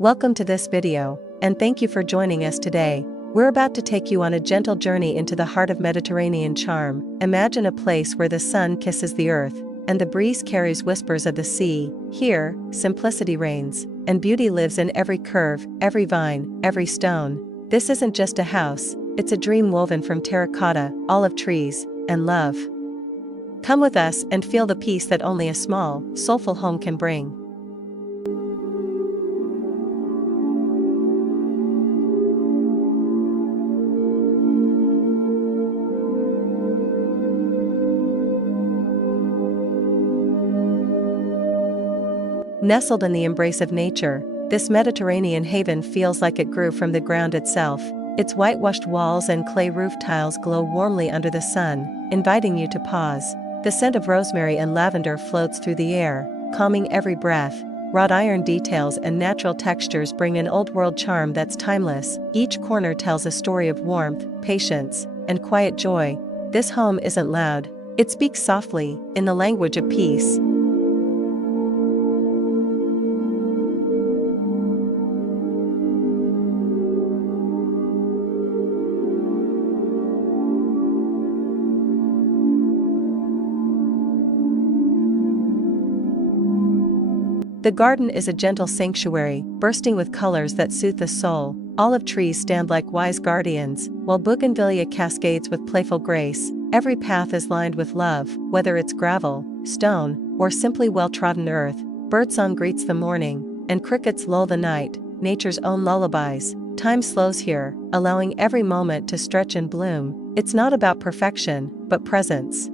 Welcome to this video, and thank you for joining us today. We're about to take you on a gentle journey into the heart of Mediterranean charm. Imagine a place where the sun kisses the earth, and the breeze carries whispers of the sea. Here, simplicity reigns, and beauty lives in every curve, every vine, every stone. This isn't just a house, it's a dream woven from terracotta, olive trees, and love. Come with us and feel the peace that only a small, soulful home can bring. Nestled in the embrace of nature, this Mediterranean haven feels like it grew from the ground itself. Its whitewashed walls and clay roof tiles glow warmly under the sun, inviting you to pause. The scent of rosemary and lavender floats through the air, calming every breath. Wrought iron details and natural textures bring an old-world charm that's timeless. Each corner tells a story of warmth, patience, and quiet joy. This home isn't loud. It speaks softly, in the language of peace. The garden is a gentle sanctuary, bursting with colors that soothe the soul. Olive trees stand like wise guardians, while bougainvillea cascades with playful grace. Every path is lined with love, whether it's gravel, stone, or simply well-trodden earth. Birdsong greets the morning, and crickets lull the night, nature's own lullabies. Time slows here, allowing every moment to stretch and bloom. It's not about perfection, but presence.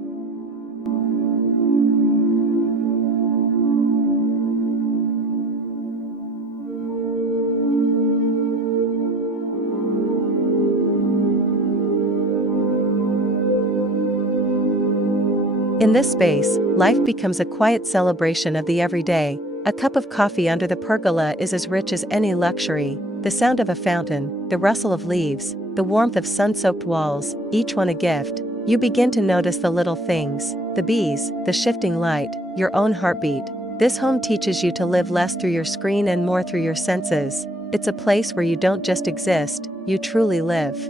In this space, life becomes a quiet celebration of the everyday. A cup of coffee under the pergola is as rich as any luxury. The sound of a fountain, the rustle of leaves, the warmth of sun-soaked walls, each one a gift. You begin to notice the little things, the bees, the shifting light, your own heartbeat. This home teaches you to live less through your screen and more through your senses. It's a place where you don't just exist, you truly live.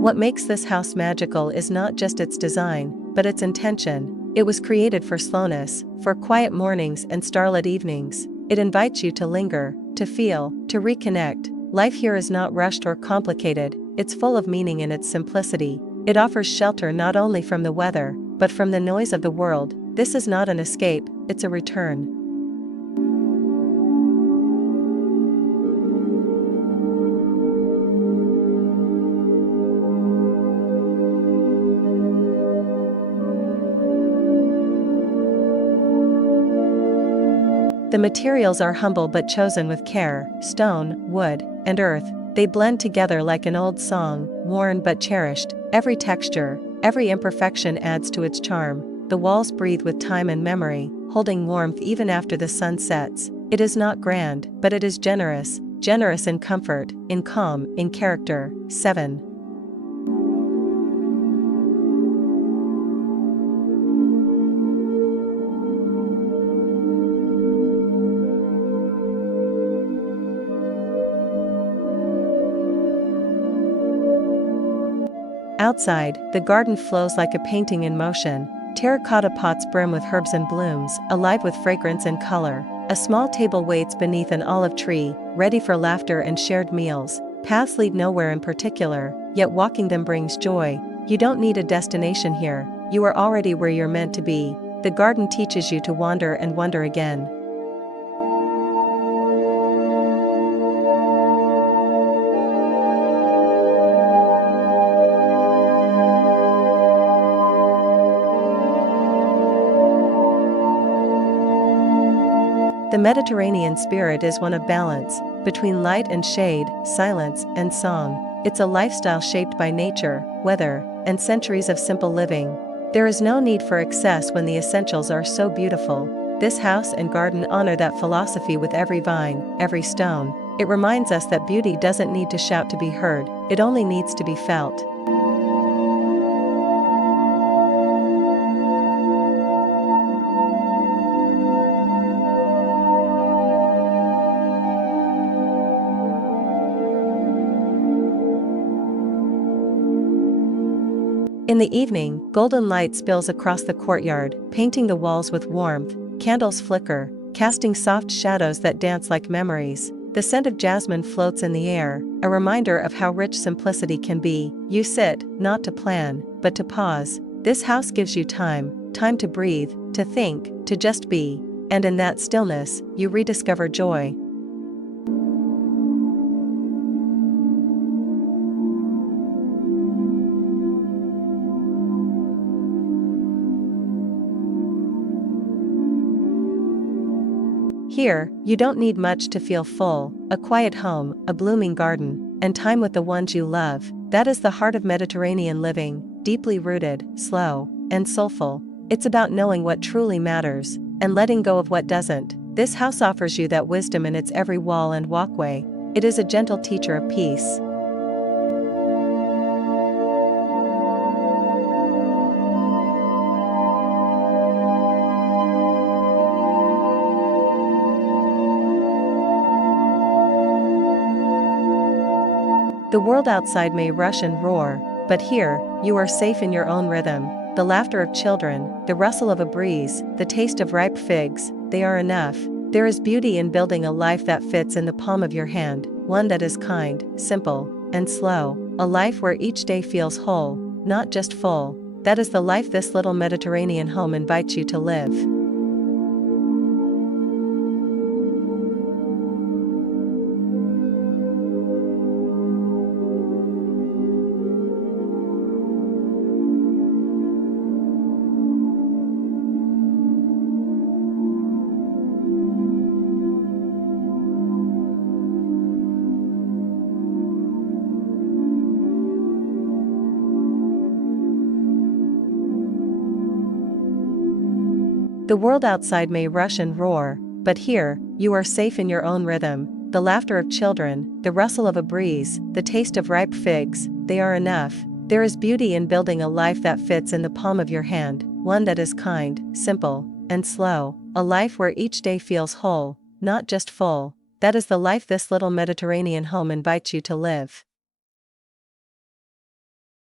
What makes this house magical is not just its design, but its intention. It was created for slowness, for quiet mornings and starlit evenings. It invites you to linger, to feel, to reconnect. Life here is not rushed or complicated, it's full of meaning in its simplicity. It offers shelter not only from the weather, but from the noise of the world. This is not an escape, it's a return. The materials are humble but chosen with care: stone, wood, and earth. They blend together like an old song, worn but cherished. Every texture, every imperfection adds to its charm. The walls breathe with time and memory, holding warmth even after the sun sets. It is not grand, but it is generous. Generous in comfort, in calm, in character. 7. Outside, the garden flows like a painting in motion. Terracotta pots brim with herbs and blooms, alive with fragrance and color. A small table waits beneath an olive tree, ready for laughter and shared meals. Paths lead nowhere in particular, yet walking them brings joy. You don't need a destination here, you are already where you're meant to be. The garden teaches you to wander and wonder again. The Mediterranean spirit is one of balance, between light and shade, silence and song. It's a lifestyle shaped by nature, weather, and centuries of simple living. There is no need for excess when the essentials are so beautiful. This house and garden honor that philosophy with every vine, every stone. It reminds us that beauty doesn't need to shout to be heard, it only needs to be felt. In the evening, golden light spills across the courtyard, painting the walls with warmth. Candles flicker, casting soft shadows that dance like memories. The scent of jasmine floats in the air, a reminder of how rich simplicity can be. You sit, not to plan, but to pause. This house gives you time to breathe, to think, to just be. And in that stillness, you rediscover joy. Here, you don't need much to feel full: a quiet home, a blooming garden, and time with the ones you love. That is the heart of Mediterranean living, deeply rooted, slow, and soulful. It's about knowing what truly matters, and letting go of what doesn't. This house offers you that wisdom in its every wall and walkway. It is a gentle teacher of peace. The world outside may rush and roar, but here, you are safe in your own rhythm. The laughter of children, the rustle of a breeze, the taste of ripe figs, they are enough. There is beauty in building a life that fits in the palm of your hand, one that is kind, simple, and slow. A life where each day feels whole, not just full. That is the life this little Mediterranean home invites you to live. The world outside may rush and roar, but here, you are safe in your own rhythm. The laughter of children, the rustle of a breeze, the taste of ripe figs, they are enough. There is beauty in building a life that fits in the palm of your hand, one that is kind, simple, and slow. A life where each day feels whole, not just full. That is the life this little Mediterranean home invites you to live.